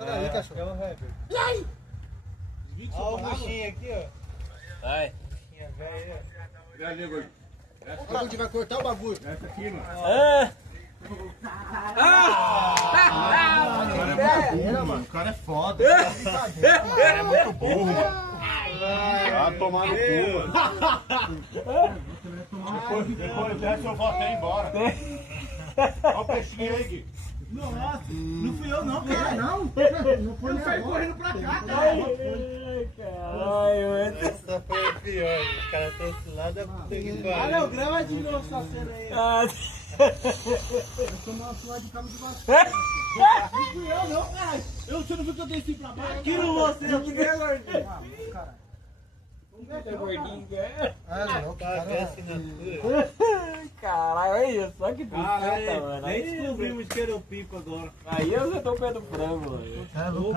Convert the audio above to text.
Aí, cachorro. É o Herbert. E aí? Olha o buchinho aqui, ó. Vai. Buchinha velha. Ali, gordinho. A gente vai cortar o bagulho. Essa aqui, mano. Mano. O cara é foda. O cara é muito burro, mano. Ah, tomar no cu, mano. Depois dessa eu vou até embora. Olha o peixinho aí, Gui. Nossa, não fui eu não, cara. Não foi eu saí correndo pra cá, cara. Essa foi a pior. Os caras trouxeram lá da puta que pariu. Ah, não, grava de novo essa cena aí. Eu tomei uma suor de cabo de vassoura. Não fui eu não, cara. Você não viu que eu desci pra baixo? Tiro você, aqui é gordinho. Caralho. É gordinho, cara. Ah, não, Tá, cara. Caralho, olha só que biceta, mano. Nem descobrimos que era o pico agora. Aí eu já tô pé do frango, mano. É louco.